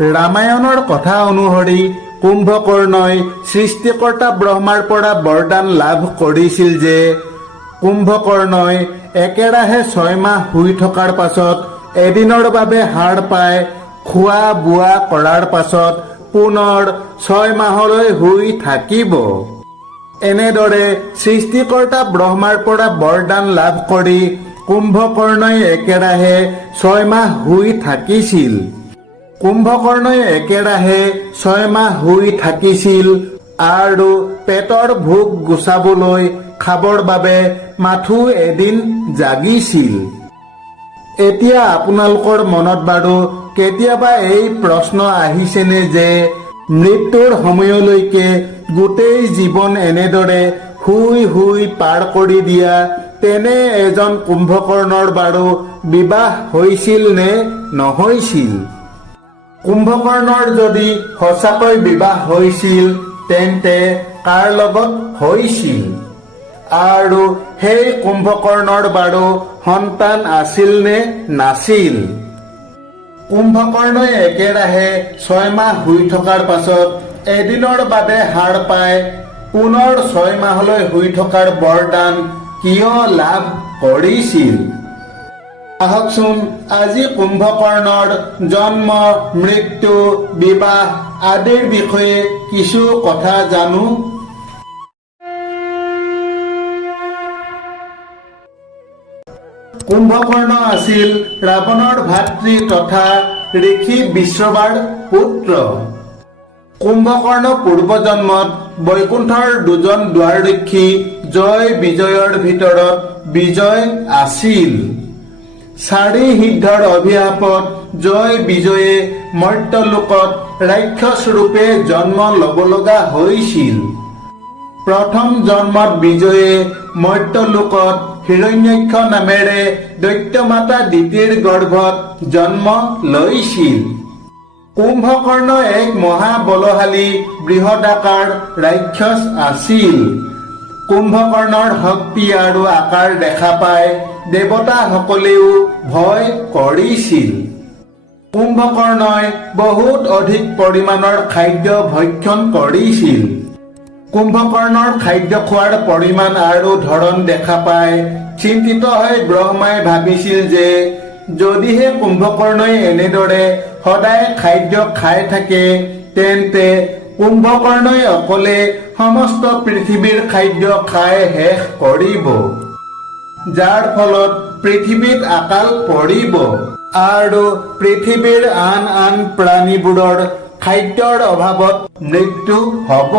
ৰামায়ণৰ কথা অনুসৰি কুম্ভকৰ্ণই সৃষ্টিকৰ্তা ব্ৰহ্মাৰ পৰা বৰদান লাভ কৰিছিল যে কুম্ভকৰ্ণই একেৰাহে 6 মাহ শুই থকাৰ পাছত এদিনৰ বাবে হাৰ পাই খোৱা বোৱা কৰাৰ পাছত পুনৰ 6 মাহলৈ শুই থাকিব। এনেদৰে সৃষ্টিকৰ্তা ব্ৰহ্মাৰ পৰা বৰদান লাভ কৰি কুম্ভকৰ্ণই একেৰাহে 6 মাহ শুই থাকিছিল। কুম্ভকৰ্ণই একেৰাহে 6 মাহ শুই থাকিছিল আৰু পেটৰ ভোক গুচাবলৈ খাবৰ বাবে মাথো এদিন জাগিছিল। এতিয়া আপোনালোকৰ মনত বাৰু কেতিয়াবা এই প্ৰশ্ন আহিছেনে যে মৃত্যুৰ সময়লৈকে গোটেই জীৱন এনেদৰে শুই শুই পাৰ কৰি দিয়া তেনে এজন কুম্ভকৰ্ণৰ বাৰু বিবাহ হৈছিল নে নহৈছিল? কুম্ভকৰ্ণৰ যদি সঁচাকৈ বিবাহ হৈছিল তেন্তে কাৰ লগত হৈছিল? আৰু সেই কুম্ভকৰ্ণৰ বাৰু সন্তান আছিল নে নাছিল? কুম্ভকৰ্ণই একেৰাহে 6 মাহ শুই থকাৰ পাছত এদিনৰ বাবে হাৰ পাই পুনৰ 6 মাহলৈ শুই থকাৰ বৰদান কিয় লাভ কৰিছিল? আহকচোন আজি কুম্ভকৰ্ণৰ জন্ম, মৃত্যু, বিবাহ আদিৰ বিষয়ে কিছু কথা জানো। কুম্ভকৰ্ণ আছিল ৰাৱণৰ ভাতৃ তথা ঋষি বিশ্ববাৰ পুত্ৰ। কুম্ভকৰ্ণ পূৰ্বজন্মত বৈকুণ্ঠৰ দুজন দ্বাৰৰক্ষী জয় বিজয়ৰ ভিতৰত বিজয় আছিল। 4 সিদ্ধৰ অভিশাপত জয় বিজয়ে মৰ্ত্যলোকত ৰাক্ষস ৰূপে জন্ম ল'ব লগা হৈছিল। প্ৰথম জন্মত বিজয়ে মৰ্ত্যলোকত হিৰণ্যাক্ষ নামেৰে দৈত্য মাতা দিতিৰ গৰ্ভত জন্ম লৈছিল। কুম্ভকৰ্ণ এক মহাবলশালী বৃহদাকাৰ ৰাক্ষস আছিল। কুম্ভকৰ্ণৰ শক্তি আৰু আকাৰ দেখা পাই দেৱতাসকলেও ভয় কৰিছিল। কুম্ভকৰ্ণই বহুত অধিক পৰিমাণৰ খাদ্য ভক্ষণ কৰিছিল। কুম্ভকৰ্ণৰ খাদ্য খোৱাৰ পৰিমাণ আৰু ধৰণ দেখা পাই চিন্তিত হৈ ব্ৰহ্মাই ভাবিছিল যে যদিহে কুম্ভকৰ্ণই এনেদৰে সদায় খাদ্য খাই থাকে তেন্তে কুম্ভকৰ্ণই অকলে সমস্ত পৃথিৱীৰ খাদ্য খাই শেষ কৰিব, যাৰ ফলত পৃথিৱীত আকাল পৰিব আৰু পৃথিৱীৰ আন আন প্ৰাণীবোৰৰ খাদ্যৰ অভাৱত মৃত্যু হ'ব।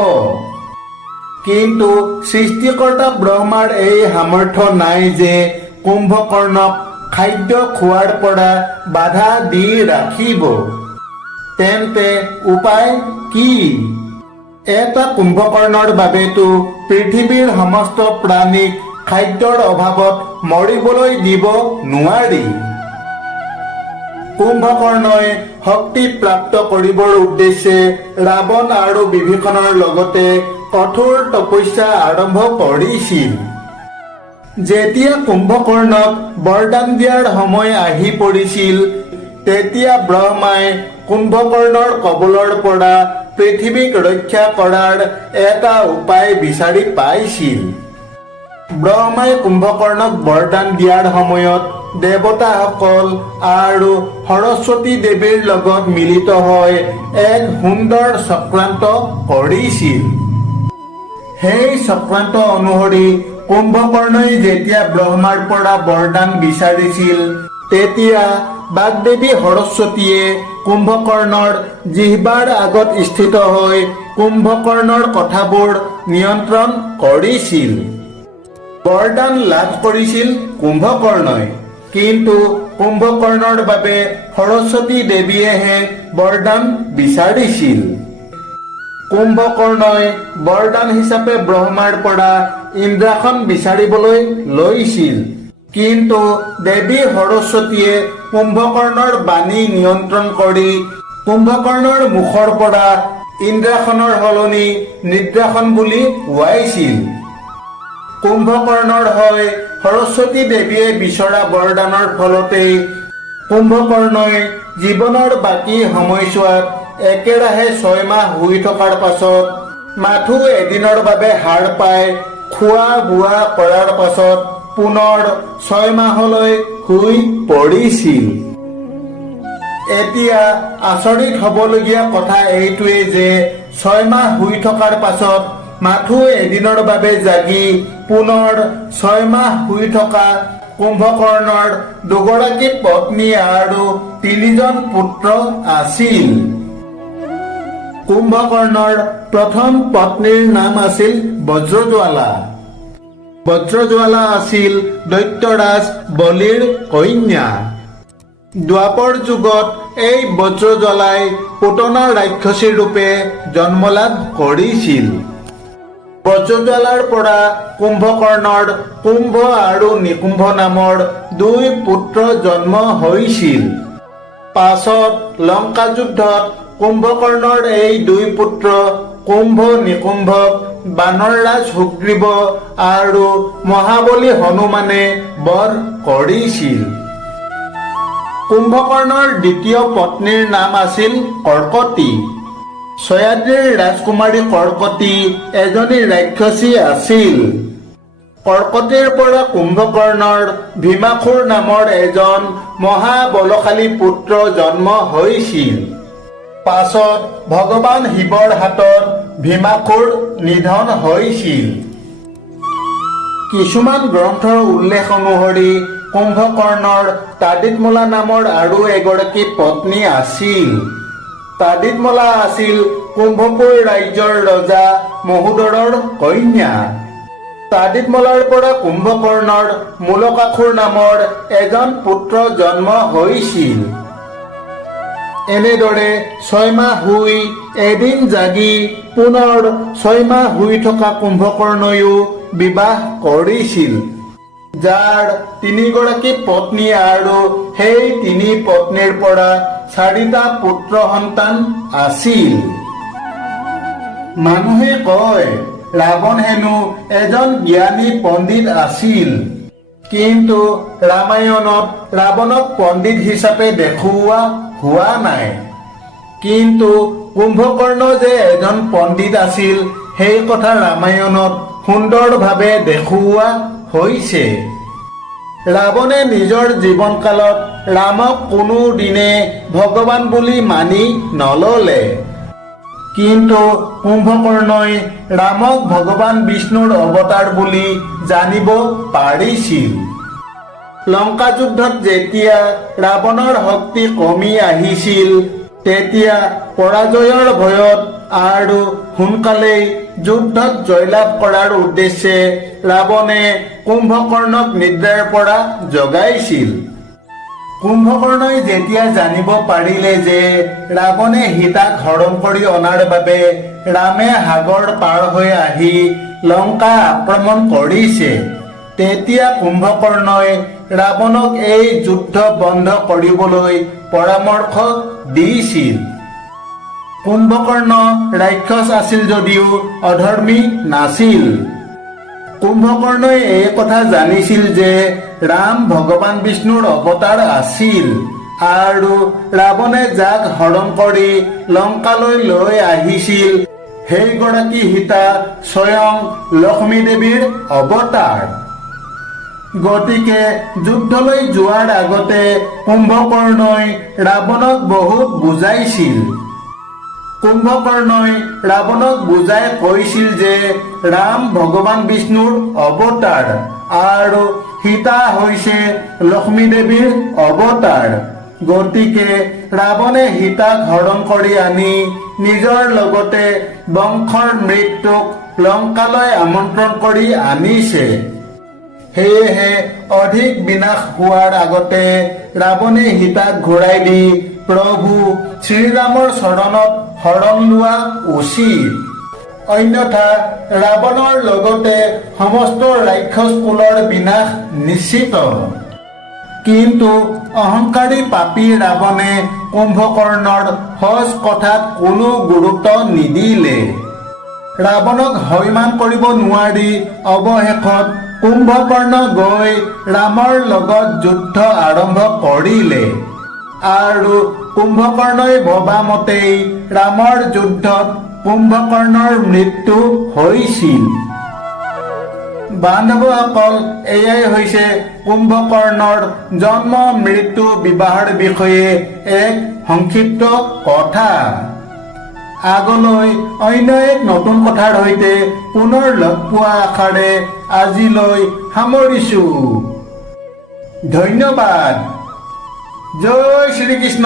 কিন্তু সৃষ্টিকৰ্তা ব্ৰহ্মাৰ এই সামৰ্থ্য নাই যে কুম্ভকৰ্ণক খাদ্য খোৱাৰ পৰা বাধা দি ৰাখিব। তেন্তে উপায় কি? এটা কুম্ভকৰ্ণৰ বাবেতো পৃথিৱীৰ সমস্ত প্ৰাণীক খাদ্যৰ অভাৱত মৰিবলৈ দিব নোৱাৰি। কুম্ভকৰ্ণই শক্তি প্ৰাপ্ত কৰিবৰ উদ্দেশ্যে ৰাৱণ আৰু বিভীষণৰ লগতে কঠোৰ তপস্যা আৰম্ভ কৰিছিল। যেতিয়া কুম্ভকৰ্ণক বৰদান দিয়াৰ সময় আহি পৰিছিল তেতিয়া ব্ৰহ্মাই কুম্ভকৰ্ণৰ কবলৰ পৰা পৃথিৱীক ৰক্ষা কৰাৰ এটা উপায় বিচাৰি পাইছিল। ব্ৰহ্মাই কুম্ভকৰ্ণক বৰদান দিয়াৰ সময়ত দেৱতাসকল আৰু সৰস্বতী দেৱীৰ লগত মিলিত হৈ এক সুন্দৰ চক্ৰান্ত কৰিছিল। সেই চক্ৰান্ত অনুসৰি কুম্ভকৰ্ণই যেতিয়া ব্ৰহ্মাৰ পৰা বৰদান বিচাৰিছিল তেতিয়া বাগদেৱী সৰস্বতীয়ে কুম্ভকৰ্ণৰ জিহ্বাৰ আগত স্থিত হৈ কুম্ভকৰ্ণৰ কথাবোৰ নিয়ন্ত্ৰণ কৰিছিল। বৰদান লাভ কৰিছিল কুম্ভকৰ্ণই, কিন্তু কুম্ভকৰ্ণৰ বাবে সৰস্বতী দেৱীয়েহে বৰদান বিচাৰিছিল। কুম্ভকৰ্ণই বৰদান হিচাপে ব্ৰহ্মাৰ পৰা ইন্দ্ৰাসন বিচাৰিবলৈ লৈছিল, কিন্তু দেৱী সৰস্বতীয়ে কুম্ভকৰ্ণৰ বাণী নিয়ন্ত্ৰণ কৰি কুম্ভকৰ্ণৰ মুখৰ পৰা ইন্দ্ৰাসনৰ সলনি নিদ্ৰাসন বুলি কোৱাইছিল। কুম্ভকৰ্ণৰ হৈ সৰস্বতী দেৱীয়ে বিচৰা বৰদানৰ ফলতেই কুম্ভকৰ্ণই জীৱনৰ বাকী সময়ছোৱাত একেৰাহে 6 মাহ শুই থকাৰ পাছত মাথো এদিনৰ বাবে হাৰ পাই খোৱা বোৱা কৰাৰ পাছত পুনৰ 6 মাহলৈ শুই পৰিছিল। এতিয়া আচৰিত হ'বলগীয়া কথা এইটোৱেই যে 6 মাহ শুই থকাৰ পাছত মাথো এদিনৰ বাবে জাগি পুনৰ 6 মাহ শুই থকা কুম্ভকৰ্ণৰ 2গৰাকী পত্নী আৰু 3জন পুত্ৰ আছিল। কুম্ভকৰ্ণৰ প্ৰথম পত্নীৰ নাম আছিল বজ্ৰজ্বালা। বজ্ৰজ্বালা আছিল দৈত্যৰাজ বলিৰ কন্যা। দ্বাপৰ যুগত এই বজ্ৰজ্বালাই পুতনা ৰাক্ষসী ৰূপে জন্ম লাভ কৰিছিল। বজ্ৰজ্বালাৰ পৰা কুম্ভকৰ্ণৰ কুম্ভ আৰু নিকুম্ভ নামৰ 2 পুত্ৰ জন্ম হৈছিল। পাছত লংকা যুদ্ধত কুম্ভকৰ্ণৰ এই 2 পুত্ৰ কুম্ভ নিকুম্ভক বানৰৰাজ সুগ্ৰীৱ আৰু মহাবলী হনুমানে বধ কৰিছিল। কুম্ভকৰ্ণৰ দ্বিতীয় পত্নীৰ নাম আছিল কৰ্কটী। সয়াদ্ৰীৰ ৰাজকুমাৰী কৰ্কটী এজনী ৰাক্ষসী আছিল। কৰ্কটীৰ পৰা কুম্ভকৰ্ণৰ ভীমাসুৰ নামৰ এজন মহাবলশালী পুত্ৰ জন্ম হৈছিল। পাছত ভগৱান শিৱৰ হাতত ভীমাসুৰ নিধন হৈছিল। কিছুমান গ্ৰন্থৰ উল্লেখ অনুসৰি কুম্ভকৰ্ণৰ তাডিতমলা নামৰ আৰু এগৰাকী পত্নী আছিল। তাডিতমলা আছিল কুম্ভপুৰ ৰাজ্যৰ ৰজা মহোদৰৰ কন্যা। তাডিতমলাৰ পৰা কুম্ভকৰ্ণৰ মূলকাসুৰ নামৰ এজন পুত্ৰ জন্ম হৈছিল। এনেদৰে 6 মাহ শুই এদিন জাগি পুনৰ 6 মাহ শুই থকা কুম্ভকৰ্ণয়ো বিবাহ কৰিছিল, যাৰ 3গৰাকী পত্নী আৰু সেই 3 পত্নীৰ পৰা 4টা পুত্ৰ সন্তান আছিল। মানুহে কয় ৰাৱণ হেনো এজন জ্ঞানী পণ্ডিত আছিল, কিন্তু ৰামায়ণত ৰাৱণক পণ্ডিত হিচাপে দেখুওৱা হোৱা নাই। কিন্তু কুম্ভকৰ্ণ যে এজন পণ্ডিত আছিল সেই কথা ৰামায়ণত সুন্দৰভাৱে দেখুওৱা হৈছে। ৰাৱণে নিজৰ জীৱনকালত ৰামক কোনো দিনে ভগৱান বুলি মানি নললে, কিন্তু কুম্ভকৰ্ণই ৰামক ভগৱান বিষ্ণুৰ অৱতাৰ বুলি জানিব পাৰিছিল। লংকা যুদ্ধত যেতিয়া ৰাৱণৰ শক্তি কমি আহিছিল, তেতিয়া পৰাজয়ৰ ভয়ত আৰু সোনকালেই যুদ্ধত জয়লাভ কৰাৰ উদ্দেশ্যে ৰাৱণে কুম্ভকৰ্ণক নিদ্ৰাৰ পৰা জগাইছিল। কুম্ভকৰ্ণই যেতিয়া জানিব পাৰিলে যে ৰাৱণে সীতাক হৰণ কৰি অনাৰ বাবে ৰামে সাগৰ পাৰ হৈ আহি লংকা আক্ৰমণ কৰিছে, তেতিয়া কুম্ভকৰ্ণই ৰাৱণক এই যুদ্ধ বন্ধ কৰিবলৈ পৰামৰ্শ দিছিল। কুম্ভকৰ্ণ ৰাক্ষস আছিল যদিও অধৰ্মী নাছিল। কুম্ভকৰ্ণই এই কথা জানিছিল যে ৰাম ভগৱান বিষ্ণুৰ অৱতাৰ আছিল আৰু ৰাৱণে যাক হৰণ কৰি লংকালৈ লৈ আহিছিল সেইগৰাকী সীতা স্বয়ং লক্ষ্মী দেৱীৰ অৱতাৰ। গতিকে যুদ্ধলৈ যোৱাৰ আগতে কুম্ভকৰ্ণই ৰাৱণক বহুত বুজাইছিল। কুম্ভকৰ্ণই ৰাৱণক বুজাই কৈছিল যে ৰাম ভগৱান বিষ্ণুৰ অৱতাৰ আৰু সীতা হৈছে লক্ষ্মী দেৱীৰ অৱতাৰ। গতিকে ৰাৱণে সীতাক হৰণ কৰি আনি নিজৰ লগতে বংশৰ মৃত্যুক লংকালৈ আমন্ত্ৰণ কৰি আনিছে। সেয়েহে অধিক বিনাশ হোৱাৰ আগতে ৰাৱণে সীতাক ঘূৰাই দি প্ৰভু শ্ৰীৰামৰ চৰণত শৰণ লোৱা উচিত। অন্যথা ৰাৱণৰ লগতে সমস্ত ৰাক্ষস কুলৰ বিনাশ নিশ্চিত। কিন্তু অহংকাৰী পাপী ৰাৱণে কুম্ভকৰ্ণৰ সজ কথাত কোনো গুৰুত্ব নিদিলে। ৰাৱণক হৈমান কৰিব নোৱাৰি অৱশেষত কুম্ভকৰ্ণ গৈ ৰামৰ লগত যুদ্ধ আৰম্ভ কৰিলে। আৰু কুম্ভকৰ্ণই ভবা মতেই ৰামৰ যুদ্ধত কুম্ভকৰ্ণৰ মৃত্যু হৈছিল। বান্ধৱসকল, এয়াই হৈছে কুম্ভকৰ্ণৰ জন্ম মৃত্যু বিবাহৰ বিষয়ে এক সংক্ষিপ্ত কথা। আগলৈ অন্য এক নতুন কথাৰ সৈতে পুনৰ লগ পোৱা আশাৰে আজিলৈ সামৰিছো। ধন্যবাদ। জয় শ্ৰীকৃষ্ণ।